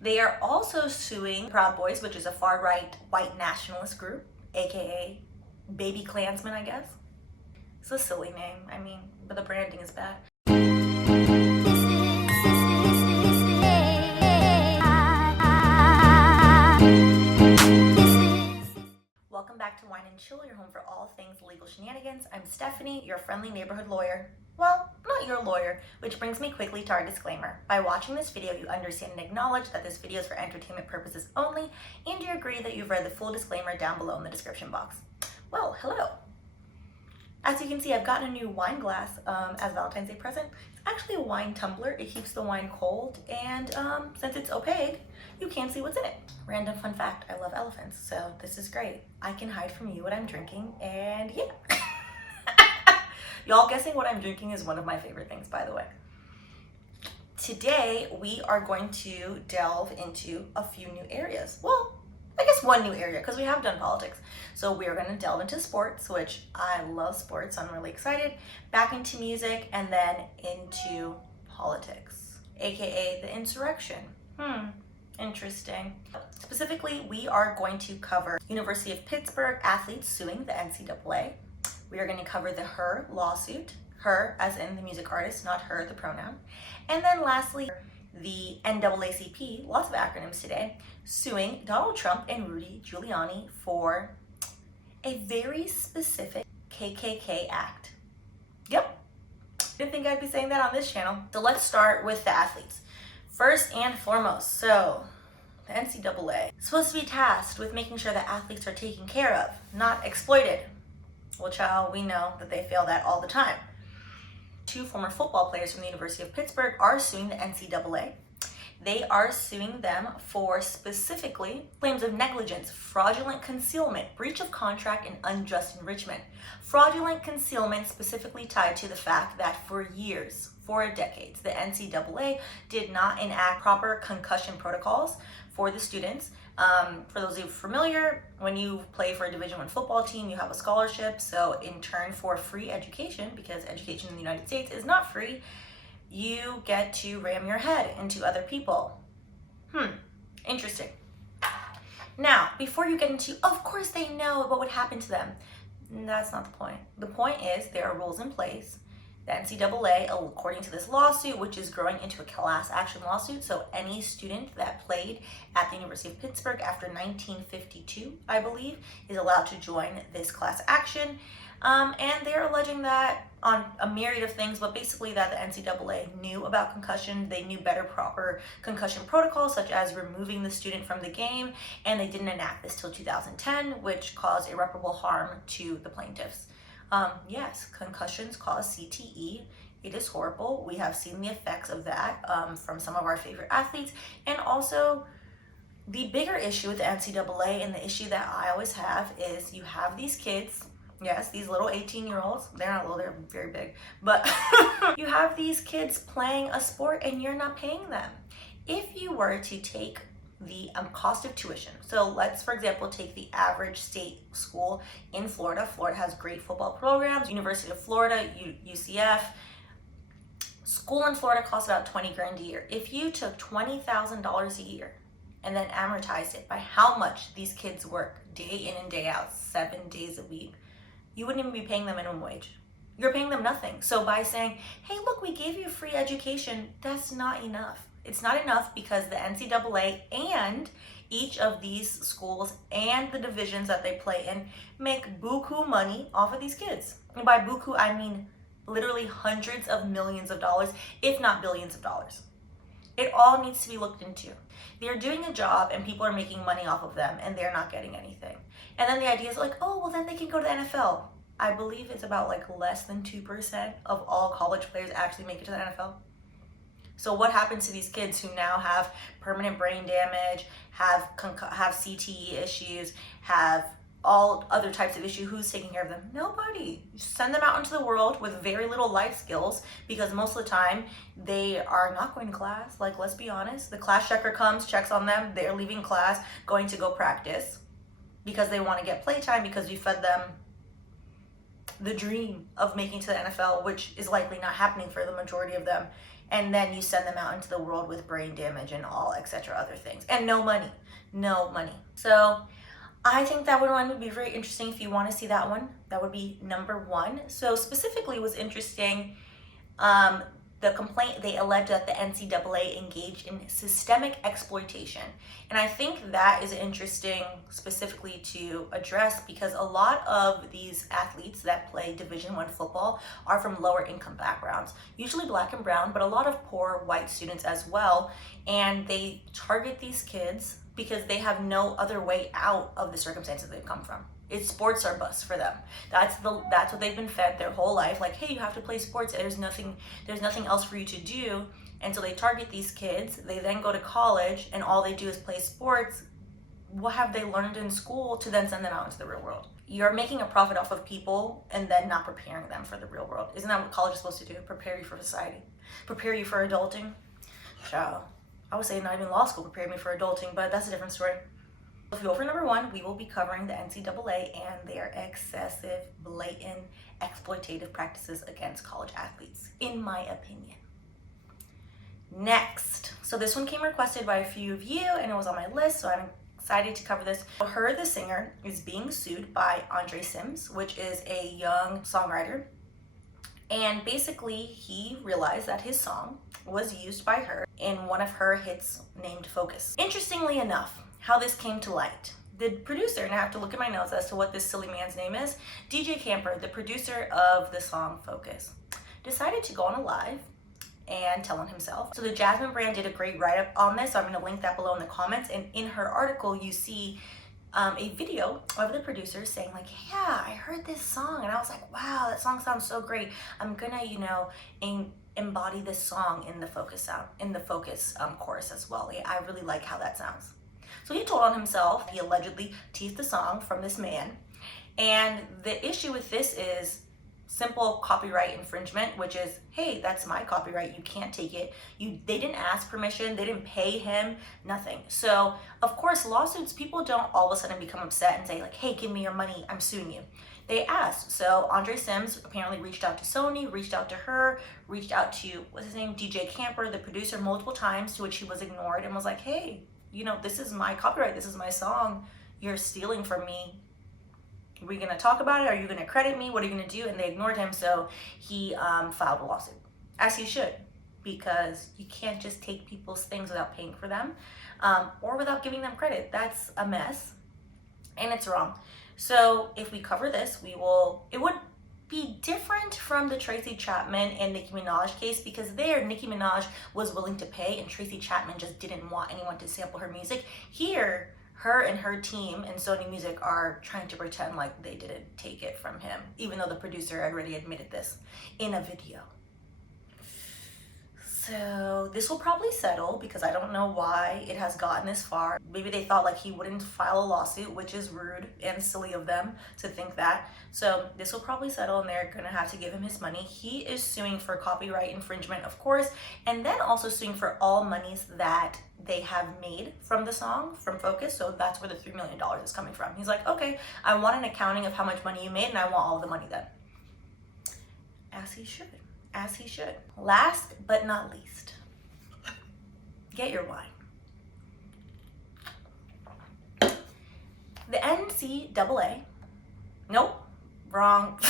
They are also suing Proud Boys, which is a far-right white nationalist group, aka Baby Klansmen, I guess. It's a silly name, I mean, but the branding is bad. Welcome back to Wine and Chill, your home for all things legal shenanigans. I'm Stephanie, your friendly neighborhood lawyer. Well, not your lawyer, which brings me quickly to our disclaimer. By watching this video, you understand and acknowledge that this video is for entertainment purposes only, and you agree that you've read the full disclaimer down below in the description box. Well, hello. As you can see, I've gotten a new wine glass as Valentine's Day present. It's actually a wine tumbler. It keeps the wine cold, and since it's opaque, you can't see what's in it. Random fun fact, I love elephants, so this is great. I can hide from you what I'm drinking, and yeah. Y'all guessing what I'm drinking is one of my favorite things, by the way. Today, we are going to delve into a few new areas. Well, I guess one new area, because we have done politics. So we are going to delve into sports, which I love sports, so I'm really excited. Back into music, and then into politics, aka the insurrection. Interesting. Specifically, we are going to cover University of Pittsburgh athletes suing the NCAA. We are going to cover the H.E.R lawsuit, H.E.R as in the music artist, not her, the pronoun. And then lastly, the NAACP, lots of acronyms today, suing Donald Trump and Rudy Giuliani for a very specific KKK act. Yep, didn't think I'd be saying that on this channel. So let's start with the athletes. First and foremost, so the NCAA is supposed to be tasked with making sure that athletes are taken care of, not exploited. Well, child, we know that they fail that all the time. Two former football players from the University of Pittsburgh are suing the NCAA. They are suing them for specifically claims of negligence, fraudulent concealment, breach of contract, and unjust enrichment. Fraudulent concealment specifically tied to the fact that for years, for decades, the NCAA did not enact proper concussion protocols for the students. For those of you familiar, when you play for a Division I football team, you have a scholarship. So in turn for free education, because education in the United States is not free, you get to ram your head into other people. Interesting. Now, before you get into, of course they know what would happen to them. That's not the point. The point is there are rules in place. The NCAA, according to this lawsuit, which is growing into a class action lawsuit, so any student that played at the University of Pittsburgh after 1952, I believe, is allowed to join this class action. And they're alleging that on a myriad of things, but basically that the NCAA knew about concussion, they knew better proper concussion protocols, such as removing the student from the game, and they didn't enact this till 2010, which caused irreparable harm to the plaintiffs. Yes, concussions cause CTE. It is horrible. We have seen the effects of that from some of our favorite athletes. And also, the bigger issue with the NCAA, and the issue that I always have, is you have these kids, yes, these little 18-year-olds, they're not little, they're very big, but you have these kids playing a sport and you're not paying them. If you were to take the cost of tuition. So let's, for example, take the average state school in Florida. Florida has great football programs. University of Florida, UCF. School in Florida costs about 20 grand a year. If you took $20,000 a year and then amortized it by how much these kids work day in and day out, 7 days a week, you wouldn't even be paying them minimum wage. You're paying them nothing. So by saying, hey, look, we gave you free education, that's not enough. It's not enough because the NCAA and each of these schools and the divisions that they play in make buku money off of these kids. And by buku, I mean literally hundreds of millions of dollars, if not billions of dollars. It all needs to be looked into. They're doing a job and people are making money off of them and they're not getting anything. And then the idea is like, oh, well then they can go to the NFL. I believe it's about like less than 2% of all college players actually make it to the NFL. So what happens to these kids who now have permanent brain damage, have CTE issues, have all other types of issues? Who's taking care of them? Nobody. Send them out into the world with very little life skills, because most of the time they are not going to class. Like, let's be honest. The class checker comes, checks on them. They're leaving class, going to go practice because they want to get playtime, because we fed them the dream of making to the NFL, which is likely not happening for the majority of them. and then you send them out into the world with brain damage and all etc. other things, and no money. So I think that one would be very interesting. If you want to see that one, that would be number 1. So specifically it was interesting, the complaint, they alleged that the NCAA engaged in systemic exploitation. And I think that is interesting specifically to address, because a lot of these athletes that play Division I football are from lower income backgrounds, usually black and brown, but a lot of poor white students as well. And they target these kids because they have no other way out of the circumstances they've come from. It's sports or bust for them. That's what they've been fed their whole life. Like, hey, you have to play sports. There's nothing else for you to do. And so they target these kids. They then go to college and all they do is play sports. What have they learned in school to then send them out into the real world? You're making a profit off of people and then not preparing them for the real world. Isn't that what college is supposed to do? Prepare you for society. Prepare you for adulting. Ciao. I would say not even law school prepared me for adulting, but that's a different story. If we go for number 1, we will be covering the NCAA and their excessive, blatant, exploitative practices against college athletes, in my opinion. Next, so this one came requested by a few of you and it was on my list, so I'm excited to cover this. H.E.R, the singer, is being sued by Andre Sims, which is a young songwriter. And basically, he realized that his song was used by H.E.R in one of her hits named Focus. Interestingly enough, how this came to light. The producer, and I have to look at my notes as to what this silly man's name is, DJ Camper, the producer of the song Focus, decided to go on a live and tell on himself. So the Jasmine brand did a great write-up on this, so I'm gonna link that below in the comments. And in her article, you see a video of the producer saying like, yeah, I heard this song and I was like, wow, that song sounds so great. I'm gonna, embody this song in the Focus chorus as well. I really like how that sounds. So he told on himself. He allegedly teased the song from this man. And the issue with this is simple copyright infringement, which is, hey, that's my copyright, you can't take it. They didn't ask permission, they didn't pay him, nothing. So of course, lawsuits, people don't all of a sudden become upset and say like, hey, give me your money, I'm suing you. They asked. So Andre Sims apparently reached out to Sony, reached out to H.E.R, reached out to, what's his name, DJ Camper, the producer, multiple times, to which he was ignored and was like, hey, this is my copyright, this is my song, you're stealing from me. Are we gonna talk about it? Are you gonna credit me? What are you gonna do? And they ignored him, so he filed a lawsuit, as he should, because you can't just take people's things without paying for them, or without giving them credit. That's a mess, and it's wrong. So if we cover this, it would be different from the Tracy Chapman and Nicki Minaj case, because there Nicki Minaj was willing to pay and Tracy Chapman just didn't want anyone to sample her music. Here, H.E.R and her team and Sony Music are trying to pretend like they didn't take it from him, even though the producer had already admitted this in a video. So this will probably settle, because I don't know why it has gotten this far. Maybe they thought like he wouldn't file a lawsuit, which is rude and silly of them to think that. So this will probably settle and they're gonna have to give him his money. He is suing for copyright infringement, of course, and then also suing for all monies that they have made from the song, from Focus. So that's where the $3 million is coming from. He's like, okay, I want an accounting of how much money you made and I want all of the money then. As he should. As he should. Last but not least, get your wine. The NCAA, nope, wrong.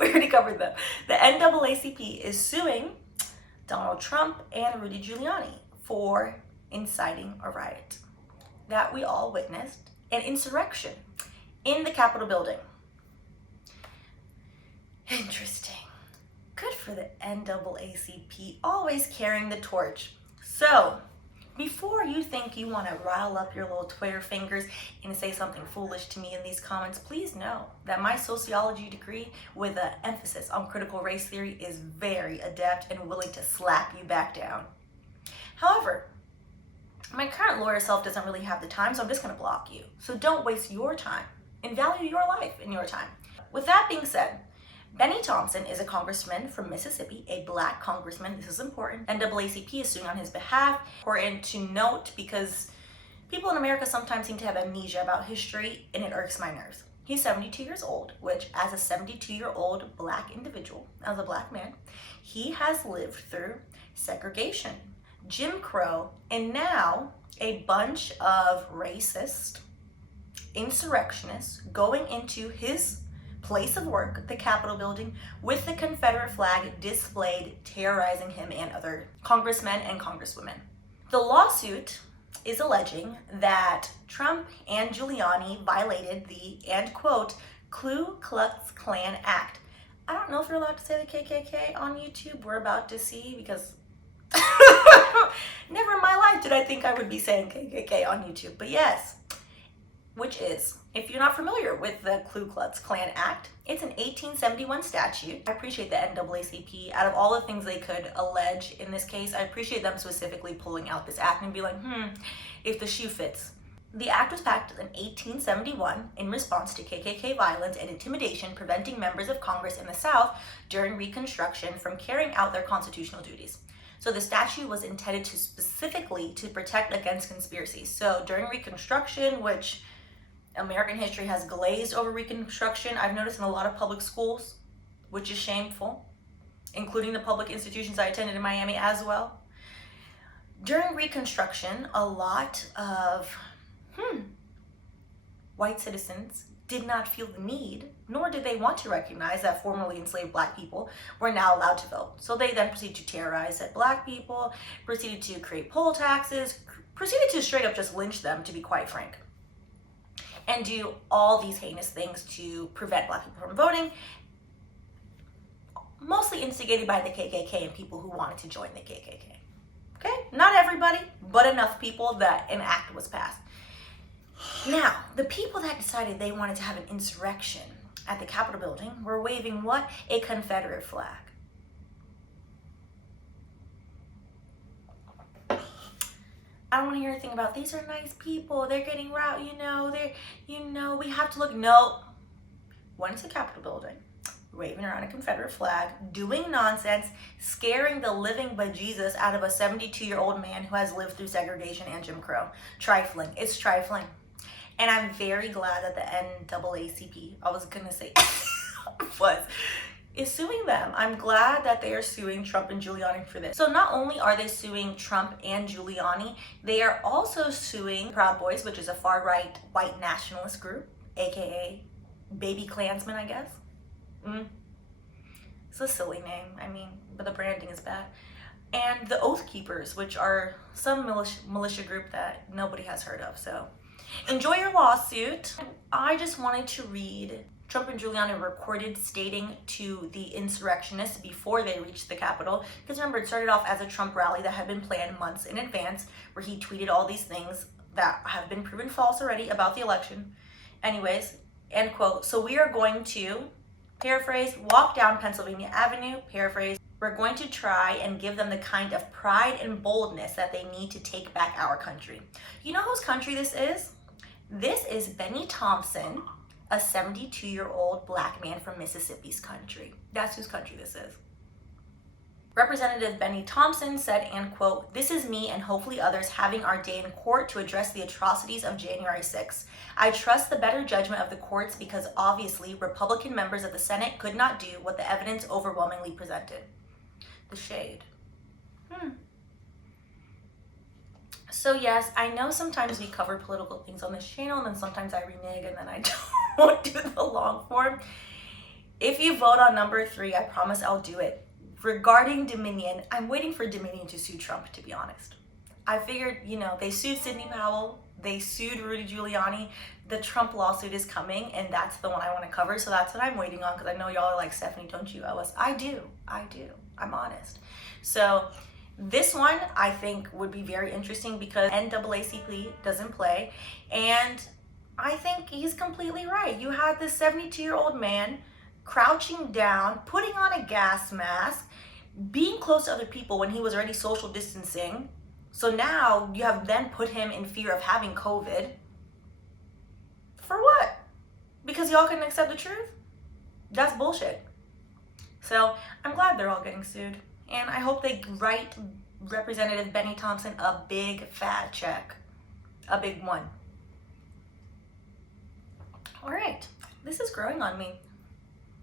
We already covered them. The NAACP is suing Donald Trump and Rudy Giuliani for inciting a riot that we all witnessed, an insurrection in the Capitol building. Interesting. Good for the NAACP, always carrying the torch. So, before you think you want to rile up your little Twitter fingers and say something foolish to me in these comments, please know that my sociology degree with an emphasis on critical race theory is very adept and willing to slap you back down. However, my current lawyer self doesn't really have the time, so I'm just going to block you. So don't waste your time and value your life and your time. With that being said, Benny Thompson is a congressman from Mississippi, a black congressman. This is important. NAACP is suing on his behalf. Important to note, because people in America sometimes seem to have amnesia about history, and it irks my nerves. He's 72 years old, which as a 72-year-old black individual, as a black man, he has lived through segregation, Jim Crow, and now a bunch of racist insurrectionists going into his place of work, the Capitol building, with the Confederate flag displayed, terrorizing him and other congressmen and congresswomen. The lawsuit is alleging that Trump and Giuliani violated the, and quote, Ku Klux Klan Act. I don't know if you're allowed to say the KKK on YouTube. We're about to see, because never in my life did I think I would be saying KKK on YouTube. But yes, which is, if you're not familiar with the Ku Klux Klan Act, it's an 1871 statute. I appreciate the NAACP. Out of all the things they could allege in this case, I appreciate them specifically pulling out this act and be like, if the shoe fits. The act was passed in 1871 in response to KKK violence and intimidation, preventing members of Congress in the South during Reconstruction from carrying out their constitutional duties. So the statute was intended to specifically to protect against conspiracies. So during Reconstruction, which American history has glazed over Reconstruction, I've noticed in a lot of public schools, which is shameful, including the public institutions I attended in Miami as well. During Reconstruction, a lot of white citizens did not feel the need, nor did they want to recognize that formerly enslaved black people were now allowed to vote. So they then proceeded to terrorize said black people, proceeded to create poll taxes, proceeded to straight up just lynch them, to be quite frank, and do all these heinous things to prevent black people from voting, mostly instigated by the KKK and people who wanted to join the KKK. Okay, not everybody, but enough people that an act was passed. Now, the people that decided they wanted to have an insurrection at the Capitol building were waving what? A Confederate flag. I don't want to hear anything about these are nice people, they're getting riled, we have to look. No, went to the Capitol building, waving around a Confederate flag, doing nonsense, scaring the living bejesus out of a 72-year-old man who has lived through segregation and Jim Crow. Trifling. It's trifling. And I'm very glad that the NAACP, is suing them. I'm glad that they are suing Trump and Giuliani for this. So not only are they suing Trump and Giuliani, they are also suing Proud Boys, which is a far-right white nationalist group, aka Baby Klansmen, I guess. It's a silly name, but the branding is bad. And the Oath Keepers, which are some militia group that nobody has heard of. So enjoy your lawsuit. I just wanted to read Trump and Giuliani recorded stating to the insurrectionists before they reached the Capitol. Because remember, it started off as a Trump rally that had been planned months in advance, where he tweeted all these things that have been proven false already about the election. Anyways, end quote. So we are going to, paraphrase, walk down Pennsylvania Avenue, paraphrase, we're going to try and give them the kind of pride and boldness that they need to take back our country. You know whose country this is? This is Benny Thompson, a 72-year-old black man from Mississippi's country. That's whose country this is. Representative Benny Thompson said, and quote, "This is me and hopefully others having our day in court to address the atrocities of January 6th. I trust the better judgment of the courts because obviously Republican members of the Senate could not do what the evidence overwhelmingly presented." The shade. So yes, I know sometimes we cover political things on this channel and then sometimes I renege and then I don't do the long form. If you vote on number 3, I promise I'll do it. Regarding Dominion, I'm waiting for Dominion to sue Trump, to be honest. I figured, they sued Sidney Powell, they sued Rudy Giuliani, the Trump lawsuit is coming, and that's the one I want to cover, so that's what I'm waiting on, because I know y'all are like, Stephanie, don't you owe us? I do. I'm honest. So this one, I think, would be very interesting because NAACP doesn't play, and I think he's completely right. You had this 72-year-old man crouching down, putting on a gas mask, being close to other people when he was already social distancing. So now you have then put him in fear of having COVID. For what? Because y'all couldn't accept the truth? That's bullshit. So I'm glad they're all getting sued. And I hope they write Representative Benny Thompson a big fat check. A big one. All right. This is growing on me.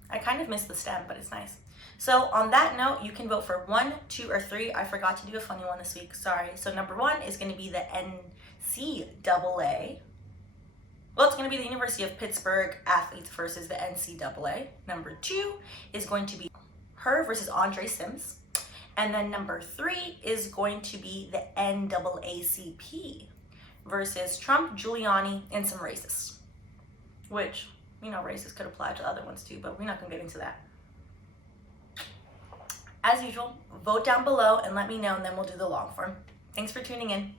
I kind of miss the stem, but it's nice. So on that note, you can vote for 1, 2, or 3. I forgot to do a funny one this week, sorry. So number 1 is going to be the NCAA. Well, it's going to be the University of Pittsburgh athletes versus the NCAA. Number 2 is going to be H.E.R versus Andre Sims. And then number 3 is going to be the NAACP versus Trump, Giuliani, and some racists. Which, you know, racists could apply to other ones too, but we're not going to get into that. As usual, vote down below and let me know, and then we'll do the long form. Thanks for tuning in.